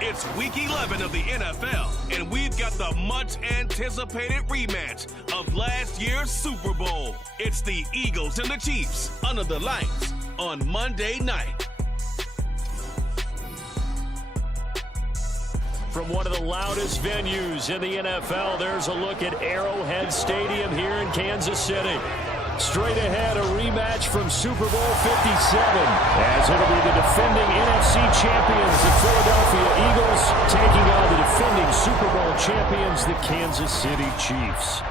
It's Week 11 of the NFL, and we've got the much-anticipated rematch of last year's Super Bowl. It's the Eagles and the Chiefs under the lights on Monday night. From one of the loudest venues in the NFL, there's a look at Arrowhead Stadium here in Kansas City. Straight ahead, a rematch from Super Bowl 57, as it'll be the defending NFC champions, the Philadelphia Eagles, taking on the defending Super Bowl champions, the Kansas City Chiefs.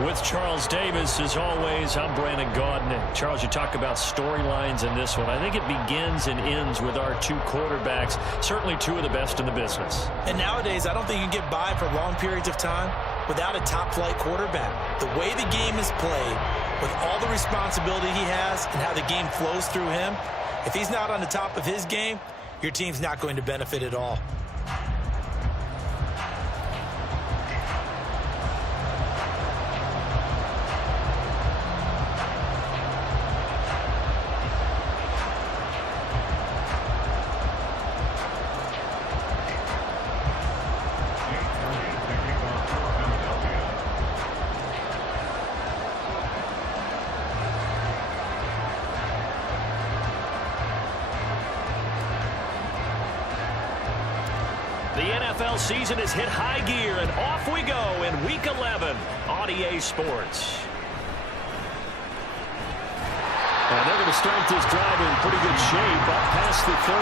With Charles Davis, as always, I'm Brandon Gaudin. And Charles, you talk about storylines in this one. I think it begins and ends with our two quarterbacks, certainly two of the best in the business. And nowadays, I don't think you can get by for long periods of time without a top-flight quarterback. The way the game is played, with all the responsibility he has and how the game flows through him, if he's not on the top of his game, your team's not going to benefit at all. The NFL season has hit high gear, and off we go in Week 11 on EA Sports. And they're going to start this drive in pretty good shape up past the 30.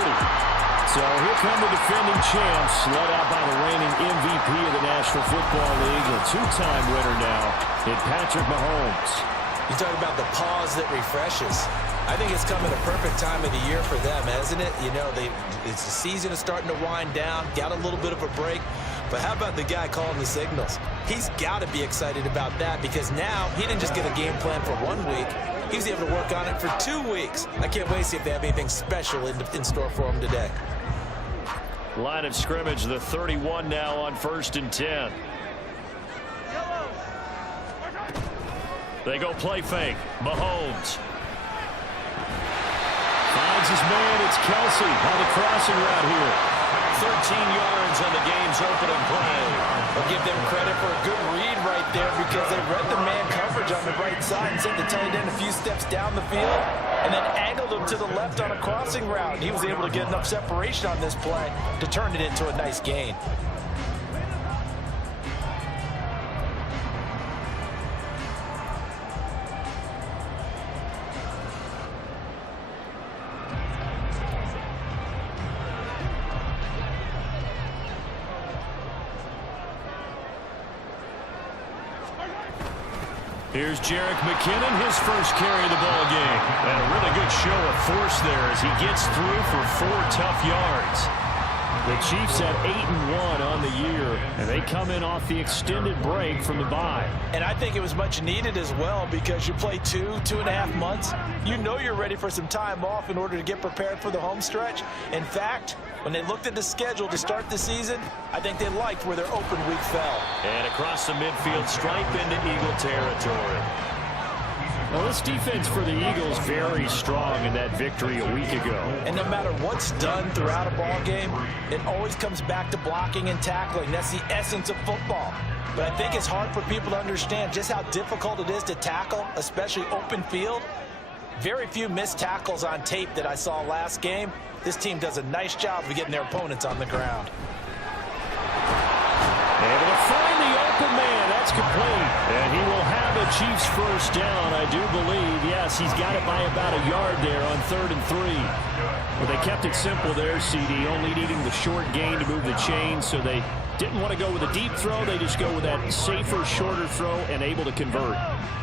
So here come the defending champs, led out by the reigning MVP of the National Football League, a two-time winner now in Patrick Mahomes. You talk about the pause that refreshes. I think it's coming a perfect time of the year for them, hasn't it? You know, it's the season is starting to wind down, got a little bit of a break. But how about the guy calling the signals? He's got to be excited about that because now he didn't just get a game plan for 1 week. He was able to work on it for 2 weeks. I can't wait to see if they have anything special in store for him today. Line of scrimmage, the 31 now on 1st and 10. They go play fake. Mahomes finds his man. It's Kelsey on the crossing route here. 13 yards on the game's opening play. I'll give them credit for a good read right there because they read the man coverage on the right side and sent the tight end a few steps down the field and then angled him to the left on a crossing route. He was able to get enough separation on this play to turn it into a nice gain. Here's Jerick McKinnon, his first carry of the ball game. And a really good show of force there as he gets through for 4 tough yards. The Chiefs have 8-1 on the year, and they come in off the extended break from the bye. And I think it was much needed as well because you play 2.5 months. You know you're ready for some time off in order to get prepared for the home stretch. In fact, when they looked at the schedule to start the season, I think they liked where their open week fell. And across the midfield stripe into Eagle territory. Well, this defense for the Eagles very strong in that victory a week ago. And no matter what's done throughout a ball game, it always comes back to blocking and tackling. That's the essence of football. But I think it's hard for people to understand just how difficult it is to tackle, especially open field. Very few missed tackles on tape that I saw last game. This team does a nice job of getting their opponents on the ground. Able to find the open man. That's complete. And he will have a Chiefs first down, I do believe. Yes, he's got it by about a yard there on 3rd and 3. Well, they kept it simple there, CD, only needing the short gain to move the chain, so they didn't want to go with a deep throw. They just go with that safer, shorter throw and able to convert.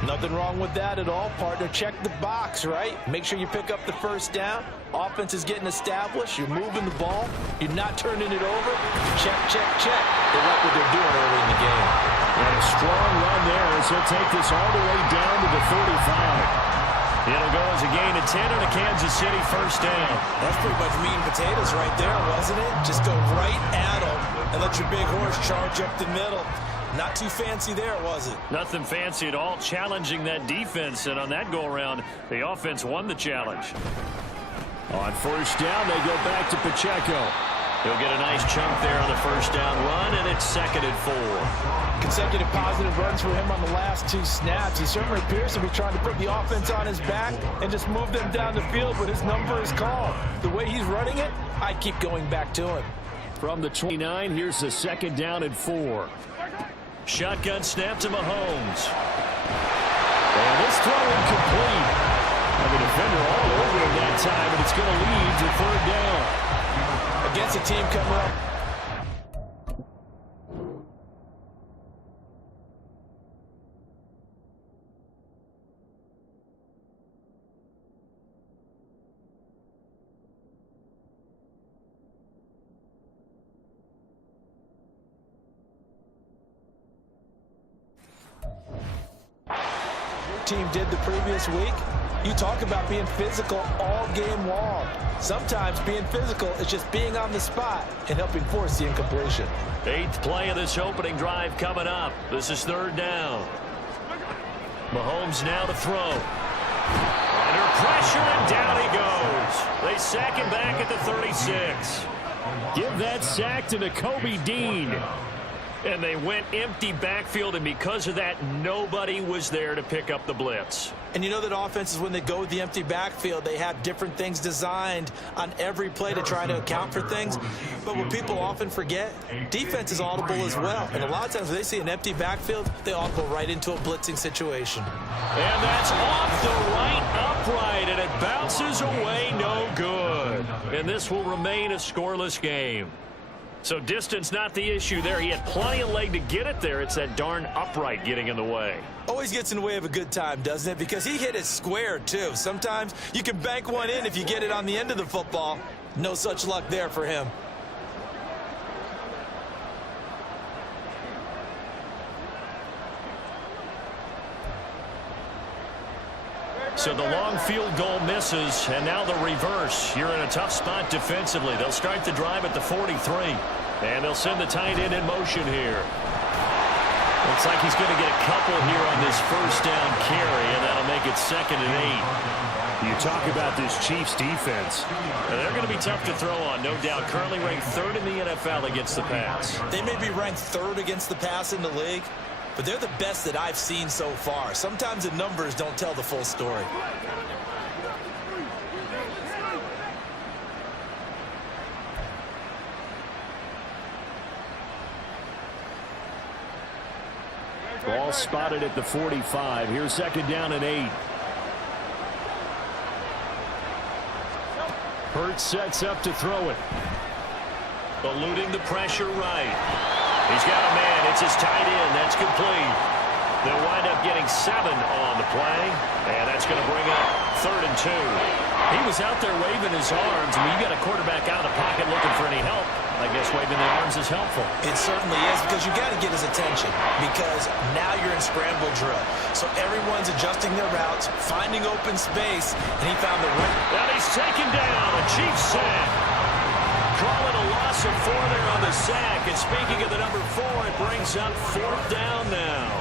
Nothing wrong with that at all, partner. Check the box, right? Make sure you pick up the first down. Offense is getting established. You're moving the ball. You're not turning it over. Check, check, check. They like what they're doing early in the game. And a strong run there as he'll take this all the way down to the 35. It'll go as a gain of 10 and a Kansas City first down. That's pretty much meat and potatoes right there, wasn't it? Just go right at them and let your big horse charge up the middle. Not too fancy there, was it? Nothing fancy at all, challenging that defense. And on that go-around, the offense won the challenge. On first down, they go back to Pacheco. He'll get a nice chunk there on the first down run, and it's 2nd and 4. Consecutive positive runs for him on the last 2 snaps. He certainly appears to be trying to put the offense on his back and just move them down the field, but his number is called. The way he's running it, I keep going back to him. From the 29, here's the 2nd down and 4. Shotgun snap to Mahomes. And this throw incomplete. And the defender all over him that time, and it's going to lead to 3rd down. Against a team coming up. Team did the previous week. You talk about being physical all game long. Sometimes being physical is just being on the spot and helping force the incompletion. 8th play of this opening drive coming up. This is 3rd down. Mahomes now to throw. Under pressure, and down he goes. They sack him back at the 36. Give that sack to Nakobe Dean. And they went empty backfield, and because of that, nobody was there to pick up the blitz. And you know that offenses, when they go with the empty backfield, they have different things designed on every play to try to account for things. But what people often forget, defense is audible as well. And a lot of times when they see an empty backfield, they all go right into a blitzing situation. And that's off the right upright, and it bounces away no good. And this will remain a scoreless game. So distance not the issue there. He had plenty of leg to get it there. It's that darn upright getting in the way. Always gets in the way of a good time, doesn't it? Because he hit it square, too. Sometimes you can bank one in if you get it on the end of the football. No such luck there for him. So the long field goal misses, and now the reverse. You're in a tough spot defensively. They'll start the drive at the 43, and they'll send the tight end in motion here. Looks like he's going to get a couple here on this first down carry, and that'll make it 2nd and 8. You talk about this Chiefs defense. And they're going to be tough to throw on, no doubt. Currently ranked 3rd in the NFL against the pass. They may be ranked 3rd against the pass in the league, but they're the best that I've seen so far. Sometimes the numbers don't tell the full story. Ball spotted at the 45. Here's 2nd down and 8. Hurts sets up to throw it. Eluding the pressure right. He's got a man. It's his tight end. That's complete. They'll wind up getting 7 on the play, and that's going to bring up 3rd and 2. He was out there waving his arms. I mean, you got a quarterback out of the pocket looking for any help. I guess waving the arms is helpful. It certainly is, because you got to get his attention, because now you're in scramble drill. So everyone's adjusting their routes, finding open space, and he found the right. And he's taken down. A Chiefs sack. Calling a loss of 4 there on the sack. And speaking of the number 4, it brings up 4th down now.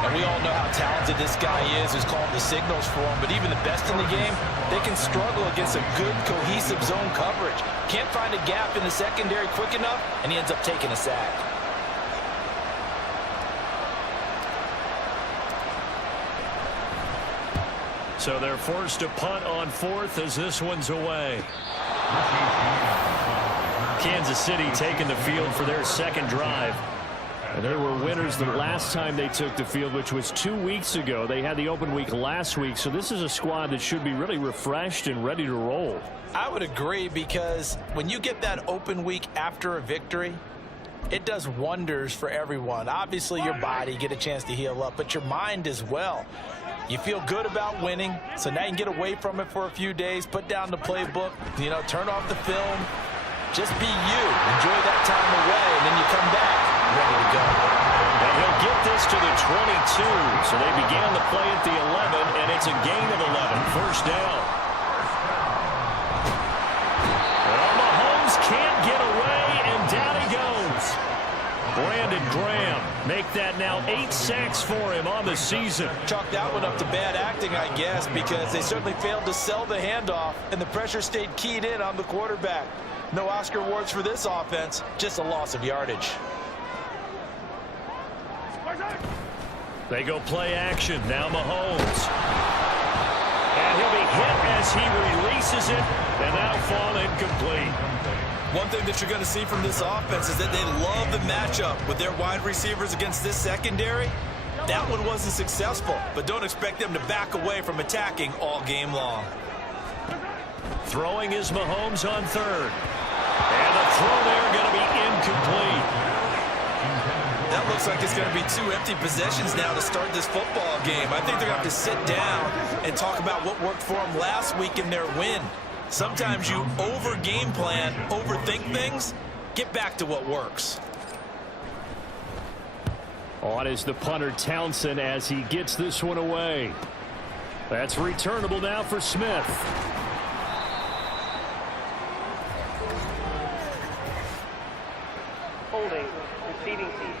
And we all know how talented this guy is who's calling the signals for him. But even the best in the game, they can struggle against a good, cohesive zone coverage. Can't find a gap in the secondary quick enough, and he ends up taking a sack. So they're forced to punt on 4th as this one's away. Kansas City taking the field for their 2nd drive. And they were winners the last time they took the field, which was 2 weeks ago. They had the open week last week, so this is a squad that should be really refreshed and ready to roll. I would agree, because when you get that open week after a victory, it does wonders for everyone. Obviously, your body, get a chance to heal up, but your mind as well. You feel good about winning, so now you can get away from it for a few days, put down the playbook, turn off the film. Just be you. Enjoy that time away, and then you come back ready to go. And he'll get this to the 22. So they began the play at the 11, and it's a gain of 11. First down. Well, Mahomes can't get away, and down he goes. Brandon Graham make that now 8 sacks for him on the season. Chalk that one up to bad acting, I guess, because they certainly failed to sell the handoff, and the pressure stayed keyed in on the quarterback. No Oscar awards for this offense, just a loss of yardage. They go play action. Now Mahomes. And he'll be hit as he releases it, and that'll fall incomplete. One thing that you're going to see from this offense is that they love the matchup with their wide receivers against this secondary. That one wasn't successful, but don't expect them to back away from attacking all game long. Throwing is Mahomes on third. And the throw there going to be incomplete. That looks like it's going to be 2 empty possessions now to start this football game. I think they're going to have to sit down and talk about what worked for them last week in their win. Sometimes you over-game plan, overthink things. Get back to what works. On is the punter Townsend as he gets this one away. That's returnable now for Smith. Holding, receiving seat.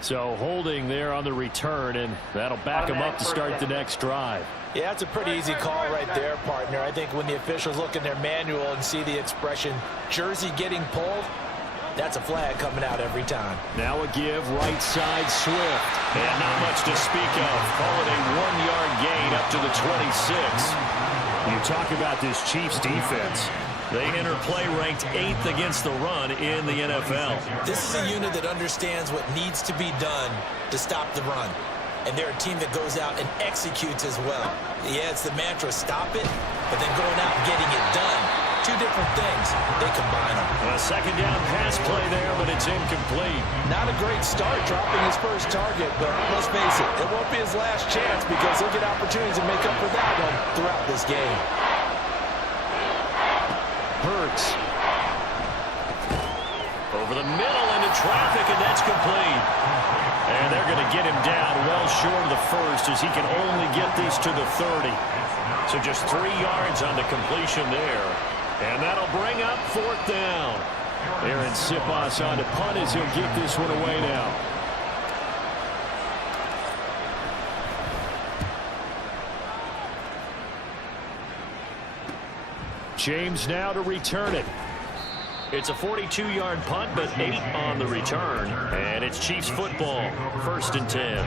So holding there on the return, and that'll back him up to start the next drive. Yeah, it's a pretty easy call right there, partner. I think when the officials look in their manual and see the expression jersey getting pulled, that's a flag coming out every time. Now a give, right side, Swift. And not much to speak of. Call it a 1-yard gain up to the 26. You talk about this Chiefs defense. They enter play ranked 8th against the run in the NFL. This is a unit that understands what needs to be done to stop the run. And they're a team that goes out and executes as well. Yeah, it's the mantra, stop it, but then going out and getting it done. 2 different things. They combine them. A second down pass play there, but it's incomplete. Not a great start dropping his first target, but let's face it, it won't be his last chance because he'll get opportunities to make up for that one throughout this game. Hurts. Over the middle into traffic, and that's complete. And they're going to get him down well short of the first as he can only get these to the 30. So just 3 yards on the completion there. And that'll bring up 4th down. Aaron Siposs on to punt as he'll get this one away now. James now to return it. It's a 42-yard punt, but 8 on the return. And it's Chiefs football, 1st and 10.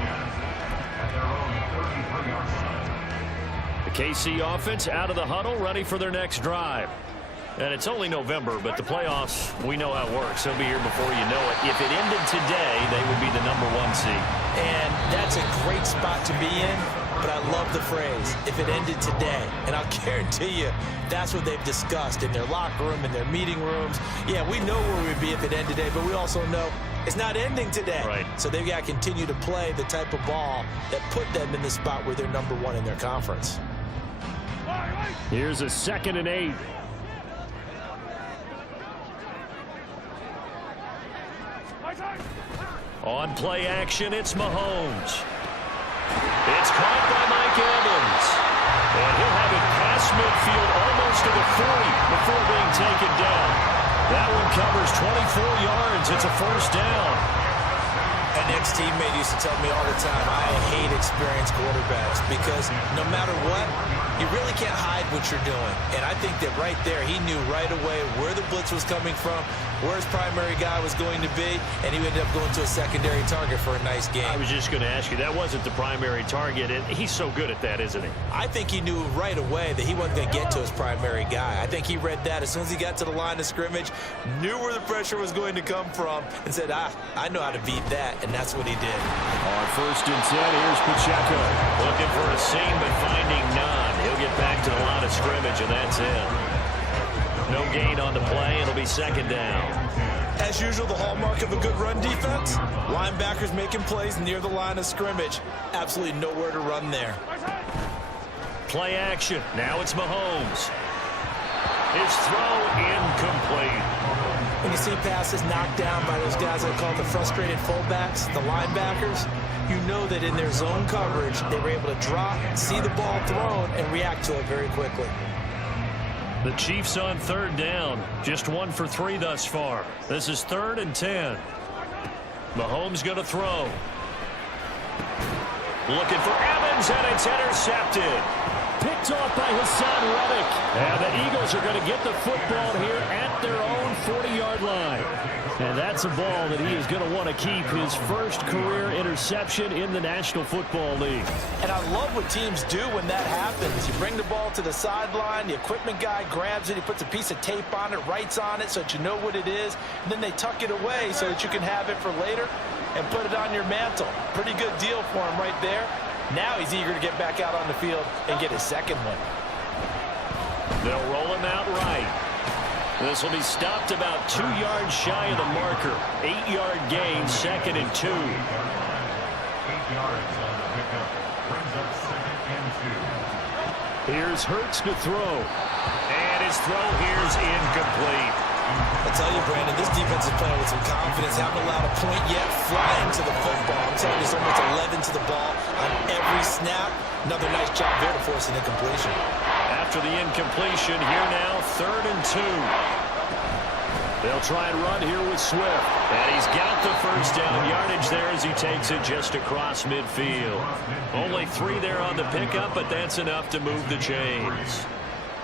The KC offense out of the huddle, ready for their next drive. And it's only November, but the playoffs, we know how it works. They'll be here before you know it. If it ended today, they would be the #1 seed. And that's a great spot to be in, but I love the phrase, if it ended today. And I'll guarantee you, that's what they've discussed in their locker room, in their meeting rooms. Yeah, we know where we'd be if it ended today, but we also know it's not ending today. Right. So they've got to continue to play the type of ball that put them in the spot where they're #1 in their conference. Here's a 2nd and 8. On play action, it's Mahomes. It's caught by Mike Evans. And he'll have it past midfield almost to the 40 before being taken down. That one covers 24 yards. It's a 1st down. An ex-teammate used to tell me all the time, I hate experienced quarterbacks because no matter what, you really can't hide what you're doing. And I think that right there, he knew right away where the blitz was coming from, where his primary guy was going to be, and he ended up going to a secondary target for a nice game. I was just going to ask you, that wasn't the primary target, and he's so good at that, isn't he? I think he knew right away that he wasn't going to get to his primary guy. I think he read that as soon as he got to the line of scrimmage, knew where the pressure was going to come from, and said, I know how to beat that, and that's what he did. On 1st and 10, here's Pacheco. Looking for a seam, but finding none. He'll get back to the line of scrimmage, and that's it. No gain on the play. It'll be 2nd down. As usual, the hallmark of a good run defense, linebackers making plays near the line of scrimmage. Absolutely nowhere to run there. Play action. Now it's Mahomes. His throw incomplete. When you see passes knocked down by those guys that are called the frustrated fullbacks, the linebackers, you know that in their zone coverage, they were able to drop, see the ball thrown, and react to it very quickly. The Chiefs on third down. Just 1 for 3 thus far. This is 3rd and 10. Mahomes going to throw. Looking for Evans, and it's intercepted. Picked off by Hassan Reddick. And the Eagles are going to get the football here at their own 40-yard line. And that's a ball that he is going to want to keep, his first career interception in the National Football League. And I love what teams do when that happens. You bring the ball to the sideline, the equipment guy grabs it, he puts a piece of tape on it, writes on it so that you know what it is, and then they tuck it away so that you can have it for later and put it on your mantle. Pretty good deal for him right there. Now he's eager to get back out on the field and get his second one. They'll roll him out right. This will be stopped about 2 yards shy of the marker. 8-yard gain, 2nd and 2. 8 yards on the pickup. Brings up 2nd and 2. Here's Hurts to throw. And his throw here's incomplete. I tell you, Brandon, this defense is playing with some confidence. Haven't allowed a point yet. Flying to the football. I'm telling you, there's almost 11 to the ball on every snap. Another nice job there to force an incompletion. After the incompletion, here now, 3rd and 2. They'll try and run here with Swift. And he's got the first down yardage there as he takes it just across midfield. Only 3 there on the pickup, but that's enough to move the chains.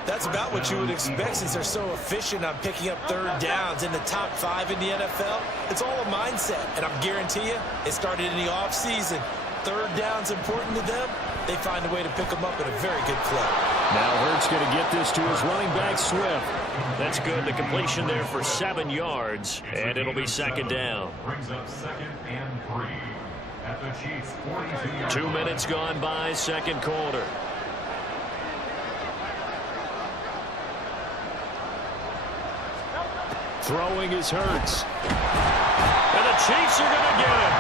That's about what you would expect since they're so efficient on picking up 3rd downs in the top 5 in the NFL. It's all a mindset, and I'm guarantee you it started in the offseason. 3rd down's important to them. They find a way to pick them up at a very good clip. Now Hurts going to get this to his running back, Swift. That's good. The completion there for 7 yards, and it'll be 2nd down. Brings up 2nd and 3 at the Chiefs' 42-yard 2 minutes gone by, 2nd quarter. Throwing is Hurts. And the Chiefs are going to get him.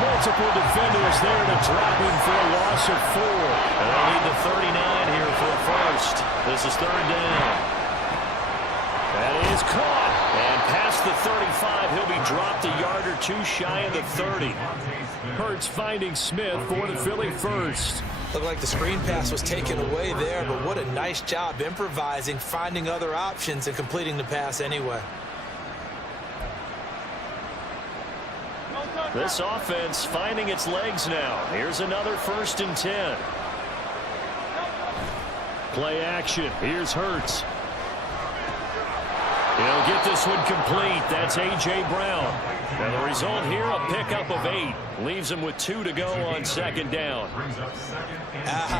Multiple defenders there to drop him for a loss of 4. And they'll need the 39 here for a first. This is 3rd down. That is caught. And past the 35, he'll be dropped a yard or 2 shy of the 30. Hurts finding Smith for the Philly first. Looked like the screen pass was taken away there, but what a nice job improvising, finding other options, and completing the pass anyway. This offense finding its legs now. Here's another 1st and 10. Play action. Here's Hurts. He'll get this one complete. That's A.J. Brown. And the result here, a pickup of 8. Leaves him with 2 to go on 2nd down.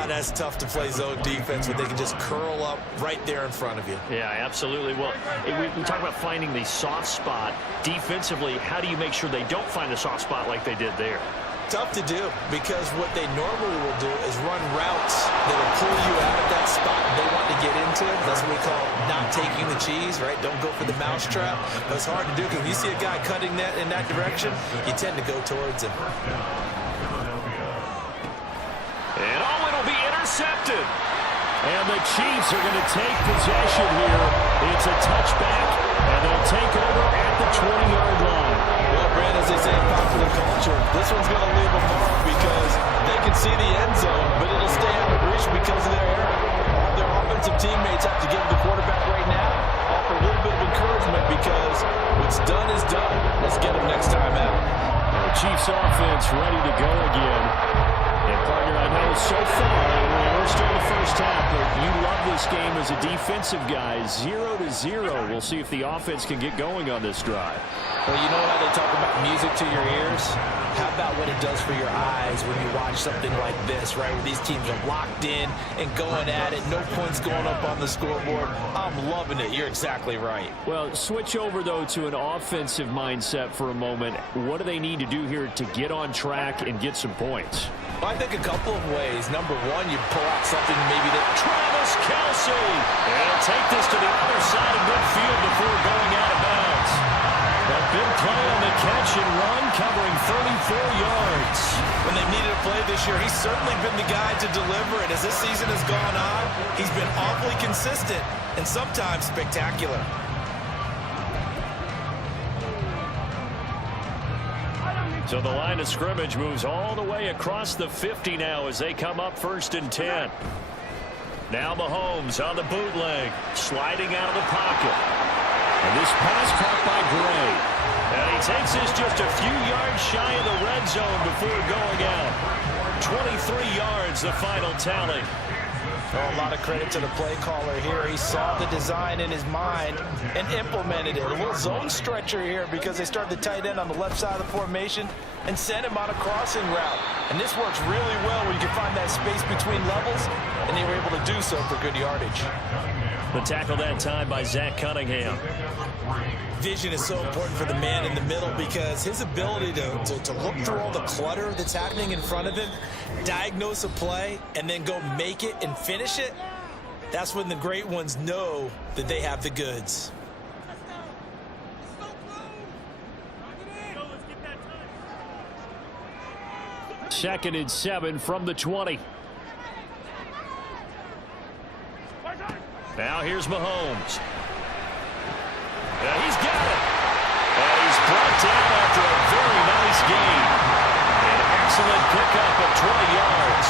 That's tough to play zone defense when they can just curl up right there in front of you. Yeah, absolutely. Well, we talk about finding the soft spot. Defensively, how do you make sure they don't find the soft spot like they did there? Tough to do because what they normally will do is run routes that will pull you out of that spot they want to get into. That's what we call not taking the cheese, right? Don't go for the mousetrap. But it's hard to do because when you see a guy cutting that in that direction, you tend to go towards him. And it'll be intercepted. And the Chiefs are going to take possession here. It's a touchback, and they'll take over at the 20-yard line. Well, Brandon, as they say in popular culture, this one's going to leave a mark because they can see the end zone, but it'll stay out of reach because of their error. Their offensive teammates have to give the quarterback right now, offer a little bit of encouragement because what's done is done. Let's get them next time out. The Chiefs offense ready to go again. And partner, I know so far, we're still in the first half, but you love this game as a defensive guy. 0-0. We'll see if the offense can get going on this drive. Well, you know how they talk about music to your ears? How about what it does for your eyes when you watch something like this, right? Where these teams are locked in and going at it. No points going up on the scoreboard. I'm loving it. You're exactly right. Well, switch over, though, to an offensive mindset for a moment. What do they need to do here to get on track and get some points? Well, I think a couple of ways. Number one, you pull out something maybe that Travis Kelce. And he'll take this to the other side of midfield before going out of bounds. A big play on the catch and run, covering 34 yards. When they needed a play this year, he's certainly been the guy to deliver. And as this season has gone on, he's been awfully consistent and sometimes spectacular. So the line of scrimmage moves all the way across the 50 now as they come up 1st and 10. Now Mahomes on the bootleg, sliding out of the pocket. And this pass caught by Gray. And he takes this just a few yards shy of the red zone before going out. 23 yards, the final tally. Oh, a lot of credit to the play caller here. He saw the design in his mind and implemented it. A little zone stretcher here because they started the tight end on the left side of the formation and sent him on a crossing route. And this works really well when you can find that space between levels, and they were able to do so for good yardage. The tackle that time by Zach Cunningham. Vision is so important for the man in the middle because his ability to look through all the clutter that's happening in front of him, diagnose a play, and then go make it and finish it, that's when the great ones know that they have the goods. Second and 7 from the 20. Now here's Mahomes. He's got it. And he's brought down after a very nice gain. An excellent pickup of 20 yards.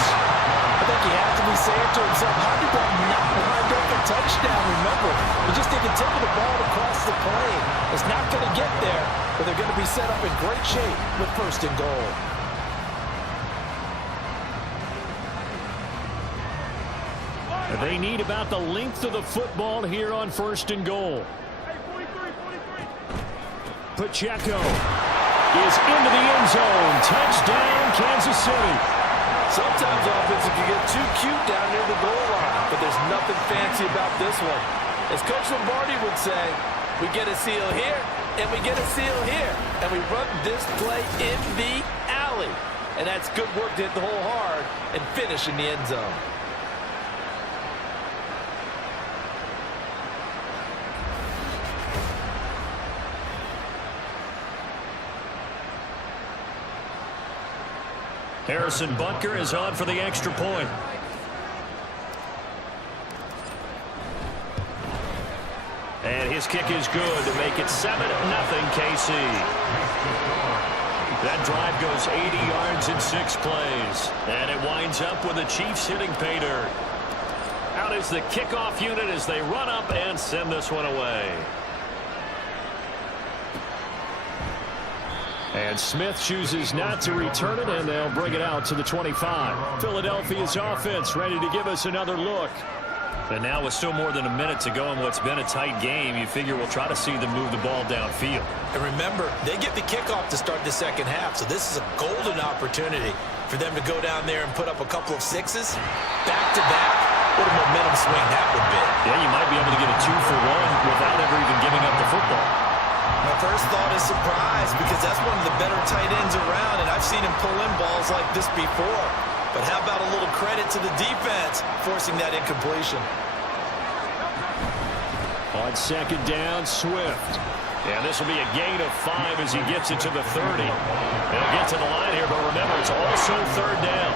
I think he has to be saying to himself, how did that not wind up a touchdown? Remember, you just take a tip of the ball across the plane. It's not going to get there, but they're going to be set up in great shape with first and goal. They need about the length of the football here on first and goal. Pacheco is into the end zone. Touchdown, Kansas City. Sometimes offensive can get too cute down near the goal line, but there's nothing fancy about this one. As Coach Lombardi would say, we get a seal here, and we get a seal here, and we run this play in the alley. And that's good work to hit the hole hard and finish in the end zone. Harrison Butker is on for the extra point. And his kick is good to make it 7-0 KC. That drive goes 80 yards in 6 plays. And it winds up with the Chiefs hitting pay dirt. Out is the kickoff unit as they run up and send this one away. And Smith chooses not to return it, and they'll bring it out to the 25. Philadelphia's offense ready to give us another look. And now with still more than a minute to go in what's been a tight game, you figure we'll try to see them move the ball downfield. And remember, they get the kickoff to start the second half, so this is a golden opportunity for them to go down there and put up a couple of sixes back-to-back. What a momentum swing that would be. Yeah, you might be able to get a 2-for-1 without ever even giving up the football. My first thought is surprise because that's one of the better tight ends around, and I've seen him pull in balls like this before. But how about a little credit to the defense forcing that incompletion? On second down, Swift. Yeah, this will be a gain of 5 as he gets it to the 30. They'll get to the line here, but remember, it's also third down.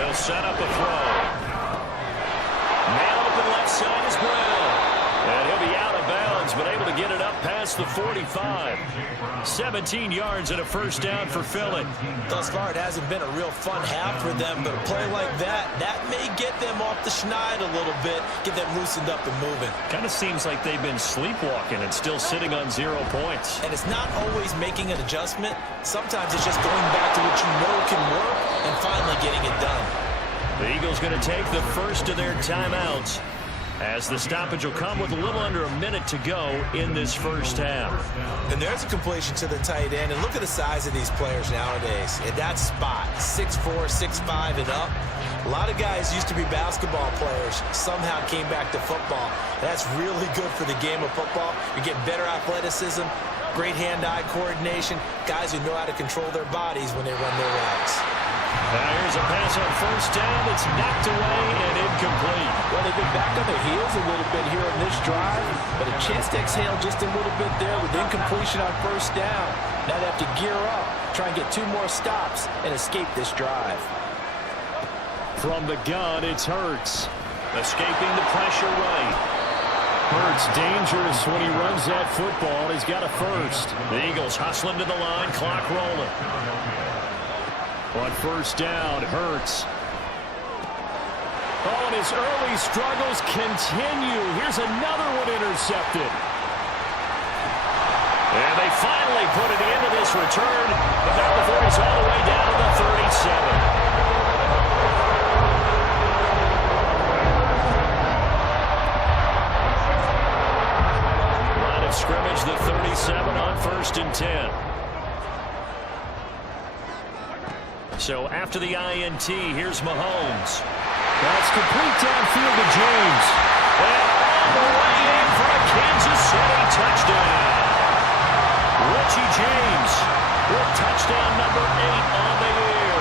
They'll set up a throw. Man open left side is Brown. And he'll be out of bounds, but able to get it up past the 45. 17 yards and a first down for Philly. Thus far, it hasn't been a real fun half for them, but a play like that may get them off the schneid a little bit, get them loosened up and moving. Kind of seems like they've been sleepwalking and still sitting on 0 points. And it's not always making an adjustment. Sometimes it's just going back to what you know can work and finally getting it done. The Eagles going to take the first of their timeouts, as the stoppage will come with a little under a minute to go in this first half. And there's a completion to the tight end. And look at the size of these players nowadays. In that spot, 6'4", 6'5", and up. A lot of guys used to be basketball players, somehow came back to football. That's really good for the game of football. You get better athleticism, great hand-eye coordination, guys who know how to control their bodies when they run their routes. Now here's a pass on first down. It's knocked away and incomplete. Well, they've been back on their heels a little bit here on this drive, but a chance to exhale just a little bit there with incompletion on first down. Now they have to gear up, try and get 2 more stops and escape this drive. From the gun, it's Hurts. Escaping the pressure right. Hurts dangerous when he runs that football. He's got a first. The Eagles hustling to the line, clock rolling. On first down, Hurts. Oh, and his early struggles continue. Here's another one intercepted. And they finally put an end to this return, but not before he's all the way down to the 37. Scrimmage, the 37 on 1st and 10. So after the INT, here's Mahomes. That's complete downfield to James. And all the way in for a Kansas City touchdown. Richie James with touchdown number 8 on the year.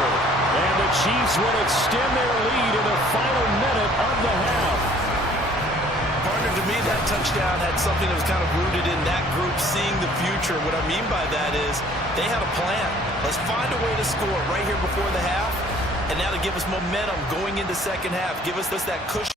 And the Chiefs will extend their lead in the final minute of the half. To me, that touchdown had something that was kind of rooted in that group seeing the future. What I mean by that is they had a plan. Let's find a way to score right here before the half, and now to give us momentum going into second half. Give us that cushion.